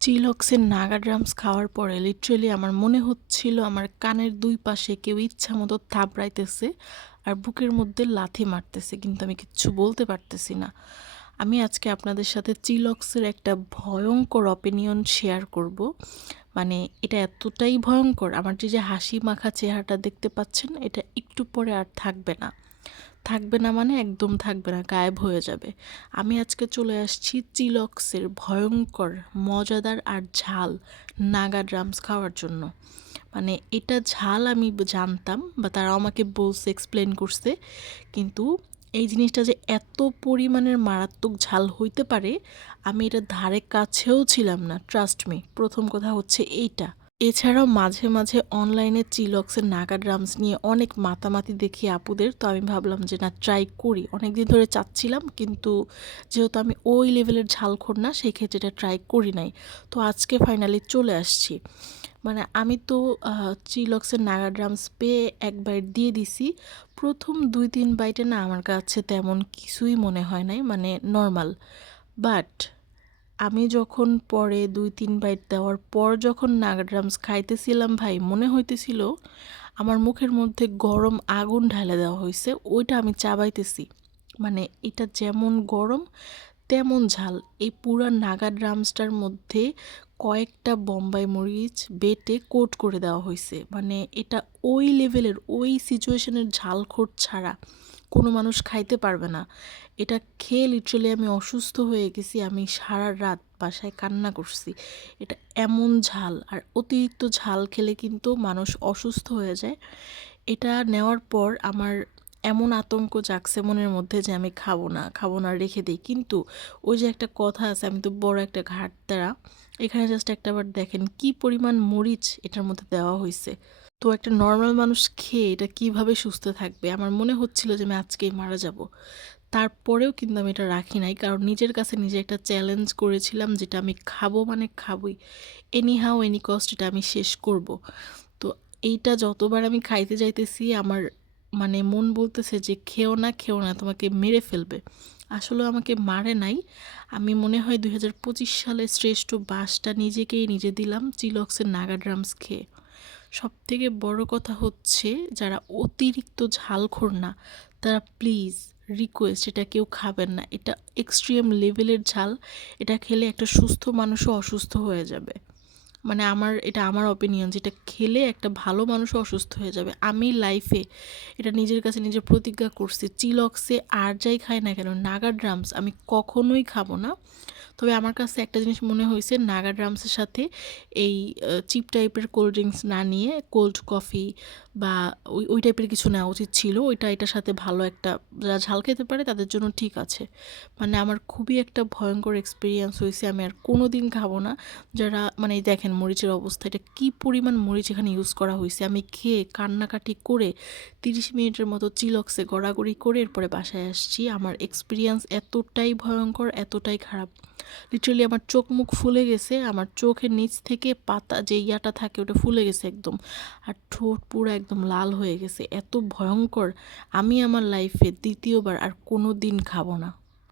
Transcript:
চিলক্সের Naga drums খাওয়ার পরে literally আমার মনে হচ্ছিল আমার কানের দুই পাশে কেউ ইচ্ছা মতো থাবড়াইতেছে আর বুকের মধ্যে লাথি মারতেছে, কিন্তু আমি কিচ্ছু বলতে পারতেছি না। আমি আজকে আপনাদের সাথে চিলক্সের একটা ভয়ঙ্কর অপিনিয়ন শেয়ার করব। মানে এটা এতটাই ভয়ঙ্কর, আমার যে হাসি মাখা চেহারাটা দেখতে পাচ্ছেন এটা একটু পরে আর থাকবে না। থাকবে না মানে একদম থাকবে না, গায়েব হয়ে যাবে। আমি আজকে চলে আসছি চিলক্সের ভয়ঙ্কর মজাদার আর ঝাল নাগা ড্রামস খাওয়ার জন্য। মানে এটা ঝাল আমি জানতাম, বা তারা আমাকে বলছে, এক্সপ্লেন করছে, কিন্তু এই জিনিসটা যে এত পরিমাণের মারাত্মক ঝাল হইতে পারে আমি এটা ধারে কাছেও ছিলাম না, ট্রাস্ট মি। প্রথম কথা হচ্ছে এইটা। এছাড়াও মাঝে মাঝে অনলাইনে চিলক্সের নাগা ড্রামস নিয়ে অনেক মাতামাতি দেখি আপুদের, তো আমি ভাবলাম যে না, ট্রাই করি। অনেক দিন ধরে চাচ্ছিলাম, কিন্তু যেহেতু আমি ওই লেভেলের ঝালখোর না, সেই ক্ষেত্রে এটা ট্রাই করি নাই। তো আজকে ফাইনালি চলে আসছি। মানে আমি তো চিলক্সের নাগা ড্রামস পেয়ে এক বাইট দিয়ে দিছি। প্রথম 2-3 বাইটে না আমার কাছে তেমন কিছুই মনে হয় নাই, মানে নর্মাল। বাট আমি যখন পরে 2-3 বাইট দেওয়ার পর যখন নাগা ড্রামস খাইতেছিলাম, ভাই মনে হইতেছিল আমার মুখের মধ্যে গরম আগুন ঢালে দেওয়া হয়েছে, ওইটা আমি চাবাইতেছি। মানে এটা যেমন গরম তেমন ঝাল। এই পুরা নাগা ড্রামসটার মধ্যে কয়েকটা বোম্বাই মরিচ বেটে কোট করে দেওয়া হয়েছে। মানে এটা ওই লেভেলের, ওই সিচুয়েশনের ঝালখোর ছাড়া কোনো মানুষ খাইতে পারবে না। এটা খেয়ে লিটারালি আমি অসুস্থ হয়ে গেছি। আমি সারা রাত বাসায় কান্না করছি। এটা এমন ঝাল, আর অতিরিক্ত ঝাল খেলে কিন্তু মানুষ অসুস্থ হয়ে যায়। এটা নেওয়ার পর আমার এমন আতঙ্ক জাগছে মনের মধ্যে যে আমি খাবো না, খাবো না, রেখে দিই। কিন্তু ওই যে একটা কথা আছে, আমি তো বড় একটা ঘাট তারা, এখানে জাস্ট একটাবার দেখেন কি পরিমাণ মরিচ এটার মধ্যে দেওয়া হয়েছে। তো একটা নর্মাল মানুষ খেয়ে এটা কিভাবে সুস্থ থাকবে? আমার মনে হচ্ছিল যে আমি আজকেই মারা যাব। তারপরেও কিন্তু আমি এটা রাখি নাই, কারণ নিজের কাছে নিজে একটা চ্যালেঞ্জ করেছিলাম যেটা আমি খাবো মানে খাবোই, এনি হাউ এনি কস্ট এটা আমি শেষ করব। তো এইটা যতবার আমি খাইতে যাইতেছি আমার মানে মন বলতেছে যে খেও না, খেও না, তোমাকে মেরে ফেলবে। আসলে আমাকে মারে নাই। আমি মনে হয় 2025 সালে শ্রেষ্ঠ বাসটা নিজেকেই নিজে দিলাম চিলক্সের নাগা ড্রামস খেয়ে। সবথেকে বড় কথা হচ্ছে, যারা অতিরিক্ত ঝালখোর না তারা প্লিজ, রিকোয়েস্ট, এটা কেউ খাবেন না। এটা এক্সট্রিম লেভেলের ঝাল। এটা খেলে একটা সুস্থ মানুষও অসুস্থ হয়ে যাবে। মানে এটা আমার অপিনিয়ন, যেটা খেলে একটা ভালো মানুষও অসুস্থ হয়ে যাবে। আমি লাইফে এটা নিজের কাছে নিজে প্রতিজ্ঞা করছি, চিলক্সে আর যাই খাই না কেন নাগা ড্রামস আমি কখনোই খাবো না। তবে আমার কাছে একটা জিনিস মনে হয়েছে, নাগা ড্রামসের সাথে এই চিপ টাইপের কোল্ড ড্রিঙ্কস না নিয়ে কোল্ড কফি বা ওই ওই টাইপের কিছু নেওয়া উচিত ছিল। ওইটা এটার সাথে ভালো একটা, যারা ঝাল খেতে পারে তাদের জন্য ঠিক আছে। মানে আমার খুবই একটা ভয়ঙ্কর এক্সপিরিয়েন্স হয়েছে, আমি আর কোনো দিন খাবো না। যারা মানে এই দেখেন মরিচের অবস্থা, এটা কী পরিমাণ মরিচ এখানে ইউজ করা হয়েছে। আমি খেয়ে কান্নাকাটি করে 30 মিনিটের মতো চিলক্সে গড়াগড়ি করে এরপরে বাসায় আসছি। আমার এক্সপিরিয়েন্স এতটাই ভয়ঙ্কর, এতটাই খারাপ। লিটারালি আমার চোখ মুখ ফুলে গেছে, আমার চোখের নিচ থেকে পাতা যে ইয়াটা থাকে ওটা ফুলে গেছে একদম, আর ঠোঁট পুরো একদম লাল হয়ে গেছে। এত ভয়ঙ্কর, আমি আমার লাইফে দ্বিতীয়বার আর কোনো দিন খাবো না।